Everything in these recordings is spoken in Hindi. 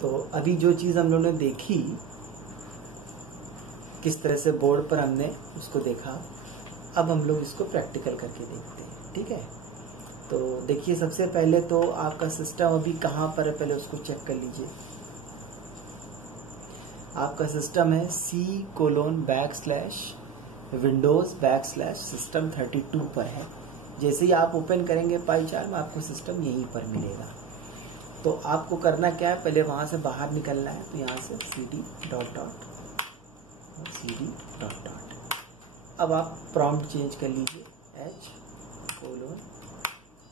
तो अभी जो चीज़ हम लोगों ने देखी, किस तरह से बोर्ड पर हमने उसको देखा, अब हम लोग इसको प्रैक्टिकल करके देखते हैं। ठीक है, तो देखिए सबसे पहले तो आपका सिस्टम अभी कहाँ पर है, पहले उसको चेक कर लीजिए। आपका सिस्टम है C:\Windows\System32 पर है। जैसे ही आप ओपन करेंगे पाई चार्ट में, आपको सिस्टम यहीं पर मिलेगा। तो आपको करना क्या है, पहले वहाँ से बाहर निकलना है। तो यहाँ से cd डॉट। अब आप प्रॉम्प्ट चेंज कर लीजिए,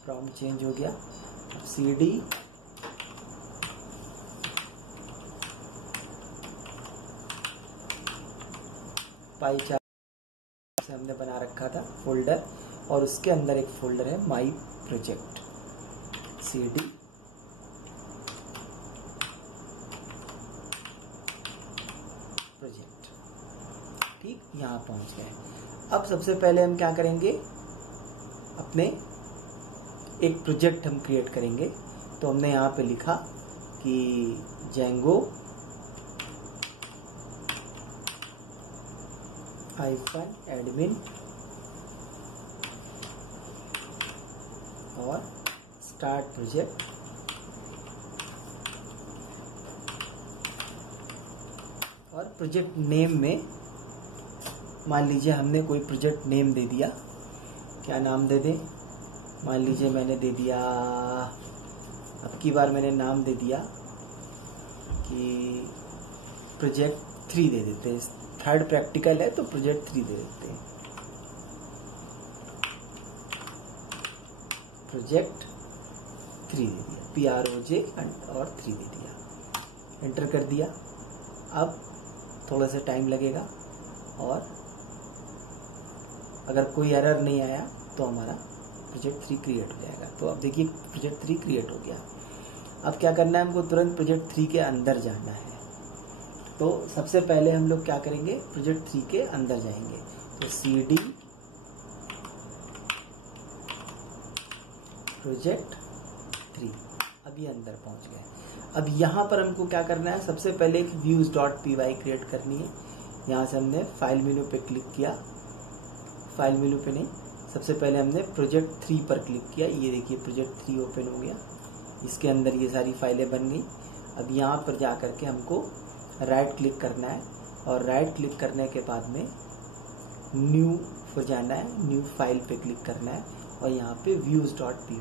प्रॉम्प्ट चेंज हो गया। अब cd पाई चार्ट से हमने बना रखा था फोल्डर, और उसके अंदर एक फोल्डर है माई प्रोजेक्ट, cd प्रोजेक्ट। ठीक, यहाँ पहुंच गए। अब सबसे पहले हम क्या करेंगे, अपने एक प्रोजेक्ट हम क्रिएट करेंगे। तो हमने यहाँ पे लिखा कि Django -admin और स्टार्ट प्रोजेक्ट, और प्रोजेक्ट नेम में मान लीजिए हमने कोई प्रोजेक्ट नेम दे दिया। क्या नाम दे दें, मान लीजिए मैंने दे दिया, अब की बार मैंने नाम दे दिया कि प्रोजेक्ट 3 दे देते हैं। थर्ड प्रैक्टिकल है तो प्रोजेक्ट 3 दे देते हैं, प्रोजेक्ट 3 दे दिया, PROJ और 3 दे दिया, एंटर कर दिया। अब थोड़ा सा टाइम लगेगा, और अगर कोई एरर नहीं आया तो हमारा प्रोजेक्ट 3 क्रिएट हो जाएगा। तो अब देखिए प्रोजेक्ट 3 क्रिएट हो गया। अब क्या करना है, हमको तुरंत प्रोजेक्ट 3 के अंदर जाना है। तो सबसे पहले हम लोग क्या करेंगे, प्रोजेक्ट 3 के अंदर जाएंगे। तो cd प्रोजेक्ट 3, अभी अंदर पहुंच गए। अब यहाँ पर हमको क्या करना है, सबसे पहले एक views.py क्रिएट करनी है। यहाँ से हमने फाइल मेनू पे क्लिक किया, फाइल मेनू पे नहीं, सबसे पहले हमने प्रोजेक्ट 3 पर क्लिक किया। ये देखिए प्रोजेक्ट 3 ओपन हो गया, इसके अंदर ये सारी फाइलें बन गई। अब यहाँ पर जा करके हमको राइट क्लिक करना है, और राइट क्लिक करने के बाद में न्यू पर जाना है, न्यू फाइल पे क्लिक करना है, और यहाँ पे views.py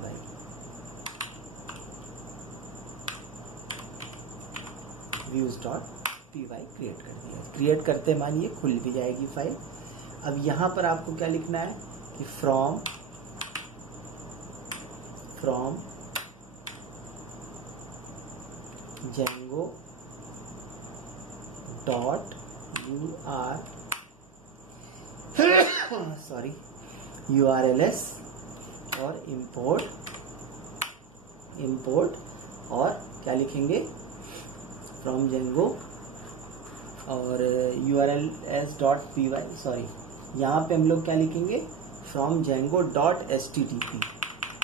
क्रिएट कर दिया। क्रिएट करते मानिए खुल भी जाएगी फाइल। अब यहाँ पर आपको क्या लिखना है कि फ्रॉम Django डॉट URLs और import और क्या लिखेंगे, फ्रॉम Django और urls.py, सॉरी यहाँ पे हम लोग क्या लिखेंगे, फ्रॉम Django डॉट HTTP।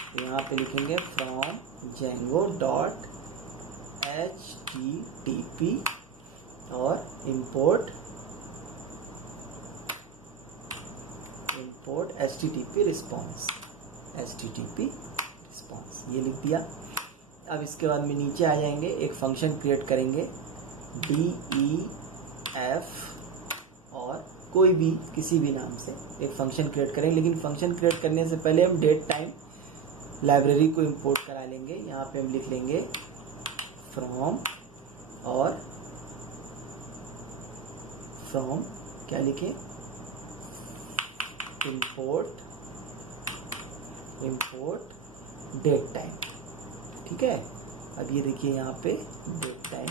तो यहाँ पे लिखेंगे फ्रॉम Django डॉट HTTP और import HTTP response, ये लिख दिया। अब इसके बाद में नीचे आ जाएंगे, एक फंक्शन क्रिएट करेंगे def, और कोई भी किसी भी नाम से एक फंक्शन क्रिएट करेंगे। लेकिन फंक्शन क्रिएट करने से पहले हम डेट टाइम लाइब्रेरी को इंपोर्ट करा लेंगे। यहाँ पे हम लिख लेंगे फ्रॉम, और फ्रॉम क्या लिखे, इंपोर्ट डेट टाइम। ठीक है, अब ये देखिए यहाँ पे डेट टाइम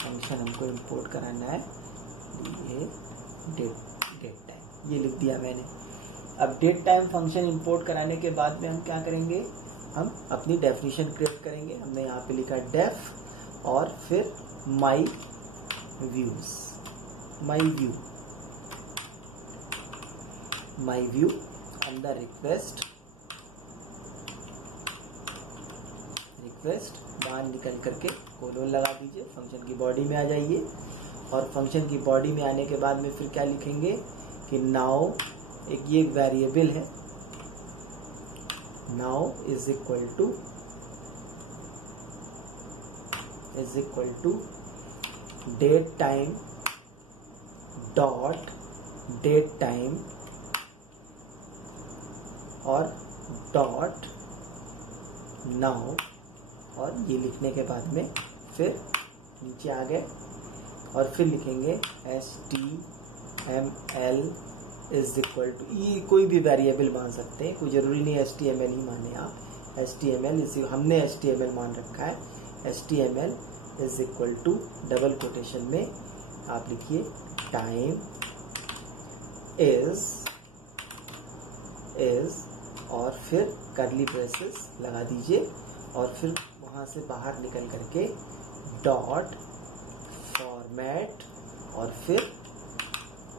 फंक्शन हमको इंपोर्ट कराना है, ये डेट टाइम, ये लिख दिया मैंने। अब डेट टाइम फंक्शन इंपोर्ट कराने के बाद में हम क्या करेंगे, हम अपनी डेफिनेशन क्रिएट करेंगे। हमने यहाँ पे लिखा डेफ, और फिर माई व्यू अंदर रिक्वेस्ट रिक्वेस्ट, बाहर निकल करके कोलोन लगा दीजिए, फंक्शन की बॉडी में आ जाइए। और फंक्शन की बॉडी में आने के बाद में फिर क्या लिखेंगे कि नाउ, ये एक वेरिएबल है, now is equal to date time dot date time और डॉट नाउ, और ये लिखने के बाद में फिर नीचे आ गए और फिर लिखेंगे HTML इज इक्वल टू, ये कोई भी वेरिएबल मान सकते हैं, कोई जरूरी नहीं HTML ही माने आप। HTML हमने HTML मान रखा है। HTML is equal to double quotation में आप लिखिए टाइम इज और फिर कर्ली ब्रेसेस लगा दीजिए और फिर वहां से बाहर निकल करके डॉट फॉर्मेट और फिर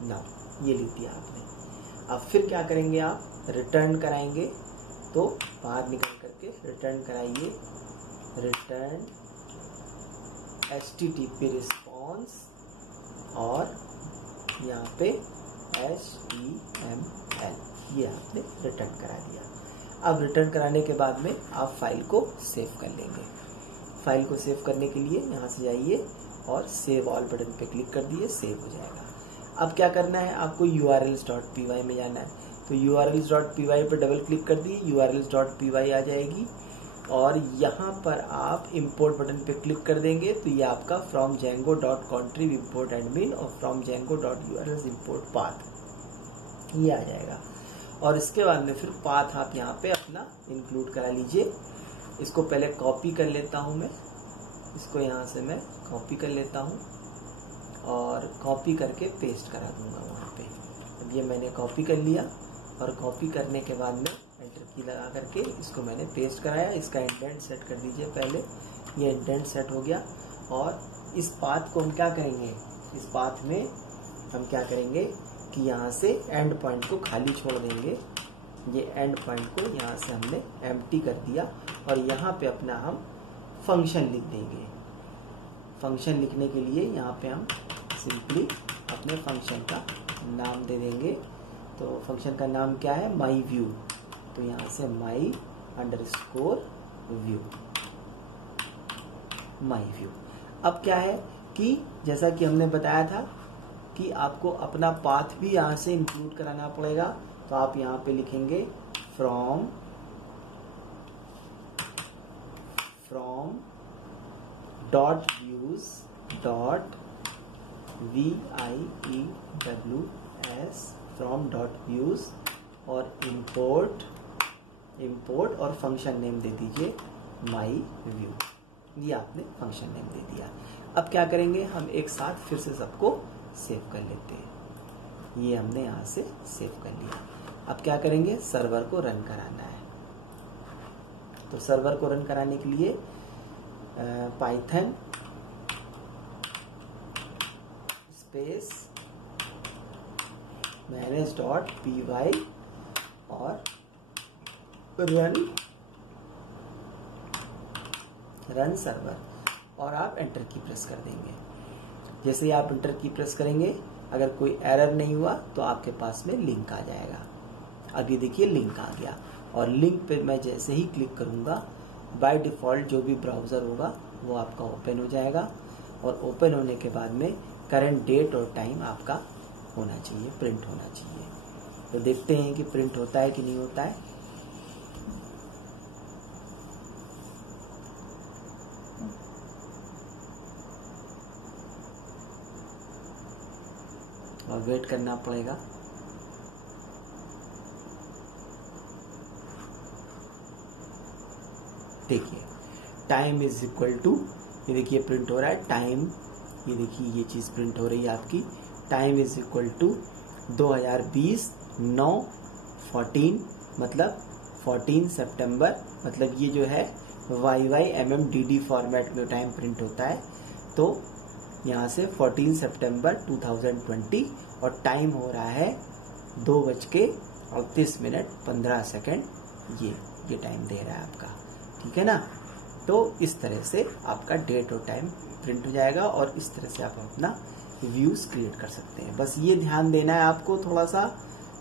नाउ, ये लिख दिया आपने। अब फिर क्या करेंगे आप, रिटर्न कराएंगे, तो बाहर निकल करके रिटर्न कराइए, रिटर्न HTTP रिस्पॉन्स और यहाँ पे HTML, ये आपने रिटर्न करा दिया। अब रिटर्न कराने के बाद में आप फाइल को सेव कर लेंगे। फाइल को सेव करने के लिए यहाँ से जाइए और सेव ऑल बटन पे क्लिक कर दिए, सेव हो जाएगा। अब क्या करना है, आपको urls.py में जाना है, तो urls.py पे डबल क्लिक कर दिए, urls.py आ जाएगी और यहाँ पर आप इंपोर्ट बटन पे क्लिक कर देंगे तो ये आपका फ्रॉम django.contrib import admin और फ्रॉम django.urls import path ये आ जाएगा। और इसके बाद में फिर पाथ आप यहाँ पे अपना इंक्लूड करा लीजिए। इसको पहले कॉपी कर लेता हूँ मैं, इसको यहाँ से मैं कॉपी कर लेता हूँ और कॉपी करके पेस्ट करा दूंगा वहाँ पे। अब ये मैंने कॉपी कर लिया और कॉपी करने के बाद में एंटर की लगा करके इसको मैंने पेस्ट कराया। इसका इंडेंट सेट कर दीजिए पहले, ये इंडेंट सेट हो गया। और इस पाथ को हम क्या करेंगे, इस पाथ में हम क्या करेंगे कि यहाँ से एंड पॉइंट को खाली छोड़ देंगे। ये एंड पॉइंट को यहाँ से हमने एम्प्टी कर दिया और यहाँ पे अपना हम फंक्शन लिख देंगे। फंक्शन लिखने के लिए यहाँ पे हम सिंपली अपने फंक्शन का नाम दे देंगे। तो फंक्शन का नाम क्या है, माई व्यू, तो यहाँ से माई अंडरस्कोर व्यू, माई व्यू। अब क्या है कि जैसा कि हमने बताया था कि आपको अपना पाथ भी यहाँ से इंक्लूड कराना पड़ेगा, तो आप यहाँ पे लिखेंगे from dot views dot VIEWS from dot views और इंपोर्ट और फंक्शन नेम दे दीजिए माई व्यू। ये आपने फंक्शन नेम दे दिया। अब क्या करेंगे, हम एक साथ फिर से सबको सेव कर लेते हैं। ये हमने यहाँ से सेव कर लिया। अब क्या करेंगे, सर्वर को रन कराना है। तो सर्वर को रन कराने के लिए पाइथन स्पेस manage.py और रन सर्वर और आप एंटर की प्रेस कर देंगे। जैसे ही आप एंटर की प्रेस करेंगे, अगर कोई एरर नहीं हुआ तो आपके पास में लिंक आ जाएगा। अब ये देखिए लिंक आ गया और लिंक पे मैं जैसे ही क्लिक करूंगा, बाय डिफॉल्ट जो भी ब्राउजर होगा वो आपका ओपन हो जाएगा और ओपन होने के बाद में करंट डेट और टाइम आपका होना चाहिए, प्रिंट होना चाहिए। तो देखते हैं कि प्रिंट होता है कि नहीं होता है। और वेट करना पड़ेगा। देखिए टाइम इज इक्वल टू, ये देखिए प्रिंट हो रहा है टाइम, ये देखिए ये चीज प्रिंट हो रही है आपकी। टाइम इज इक्वल टू 2020 9/14 मतलब 14 सितंबर, मतलब ये जो है YYMMDD फॉर्मेट में टाइम प्रिंट होता है। तो यहाँ से 14 सितंबर 2020 और टाइम हो रहा है 2:38 मिनट 15 सेकेंड। ये टाइम दे रहा है आपका, ठीक है ना। तो इस तरह से आपका डेट और टाइम प्रिंट हो जाएगा और इस तरह से आप अपना व्यूज क्रिएट कर सकते हैं। बस ये ध्यान देना है आपको थोड़ा सा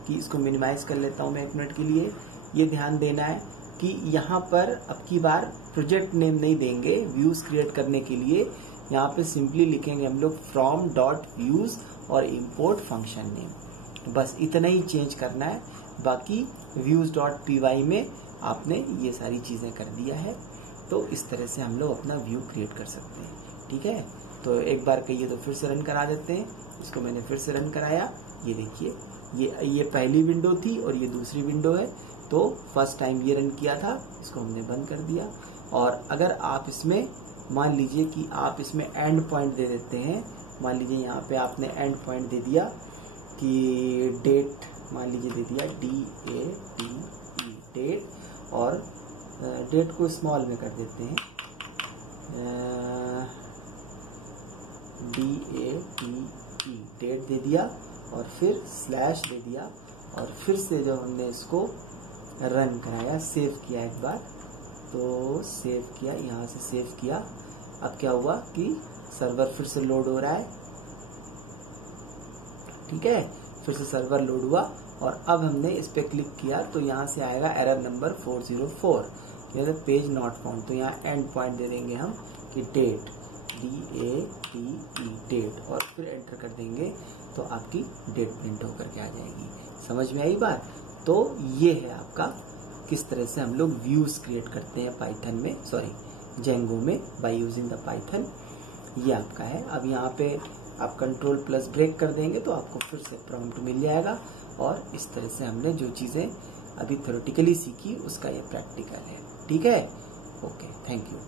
कि इसको मिनिमाइज कर लेता हूं मैं 1 मिनट के लिए। ये ध्यान देना है कि यहाँ पर अब की बार प्रोजेक्ट नेम नहीं देंगे व्यूज क्रिएट करने के लिए, यहाँ पे सिंपली लिखेंगे हम लोग फ्रॉम डॉट व्यूज और इम्पोर्ट फंक्शन नेम, बस इतना ही चेंज करना है। बाकी व्यूज डॉट py में आपने ये सारी चीजें कर दिया है। तो इस तरह से हम लोग अपना व्यू क्रिएट कर सकते हैं, ठीक है। तो एक बार कहिए तो फिर से रन करा देते हैं। इसको मैंने फिर से रन कराया, ये देखिए ये पहली विंडो थी और ये दूसरी विंडो है। तो फर्स्ट टाइम ये रन किया था, इसको हमने बंद कर दिया। और अगर आप इसमें मान लीजिए कि आप इसमें एंड पॉइंट दे देते हैं, मान लीजिए यहाँ पे आपने एंड पॉइंट दे दिया कि डेट, मान लीजिए दे दिया DATE डेट, और डेट को स्मॉल में कर देते हैं DATE डेट दे दिया और फिर स्लैश दे दिया और फिर से जब हमने इसको रन कराया, सेव किया एक बार, तो सेव किया, यहाँ से सेव किया। अब क्या हुआ कि सर्वर फिर से लोड हो रहा है, ठीक है, फिर से सर्वर लोड हुआ और अब हमने इस पे क्लिक किया तो यहाँ से आएगा error number 404, page not found. तो यहाँ एंड पॉइंट दे देंगे हम कि डेट DATE डेट और फिर एंटर कर देंगे तो आपकी डेट प्रिंट होकर के आ जाएगी। समझ में आई बात? तो ये है आपका किस तरह से हम लोग व्यूज क्रिएट करते हैं पाइथन में, सॉरी जेंगो में, बाय यूजिंग द पाइथन। ये आपका है। अब यहाँ पे आप कंट्रोल प्लस ब्रेक कर देंगे तो आपको फिर से प्रॉम्प्ट मिल जाएगा और इस तरह से हमने जो चीजें अभी थ्योरेटिकली सीखी उसका ये प्रैक्टिकल है, ठीक है। Okay, thank you.